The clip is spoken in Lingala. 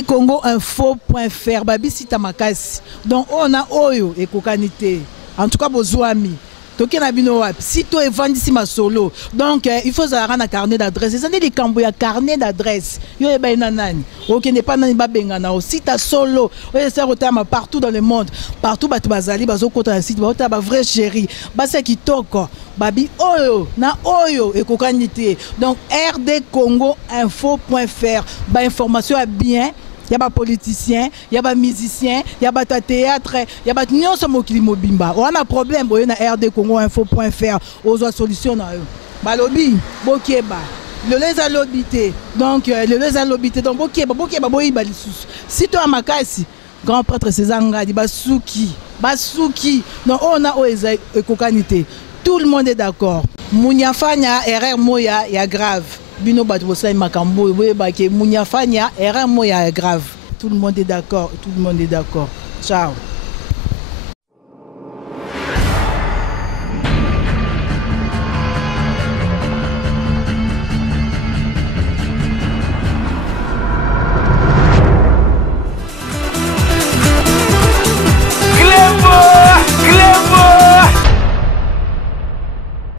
rdcongoinfo.fr babisi tamakasi donc on a oyo ekokanité en tout cas bozwami toki na bino wapi sito evandisi masolo donc il faut avoir un carnet d'adresse ça dit likambo ya carnet d'adresse yo eba ina nani okende pa nani babengana aussi ta solo oyo ça rotama partout dans le monde partout batu bazali bazokota na site ba ba vrai chéri basa kitoko babi oyo na oyo ekokanité donc rdcongoinfo.fr ba information à bien. Il y a des politiciens, il y a des musiciens, il y a des théâtres, il y a des gens qui sont mobimba. On a un problème, on a rdcongoinfo.fr, on a solution. Balobi, bokeba. Le les a lobité. Donc le les a lobité. Donc bokeba boyiba lisusu. Si toi makasi, grand prêtre César Ngadi basuki. Donc on a oeza ekokanité. Tout le monde est d'accord. Munyafanya erreur moya ya grave. Bino batosai makambo weba ke munyafanya erreur moya grave. Tout le monde est d'accord, Ciao.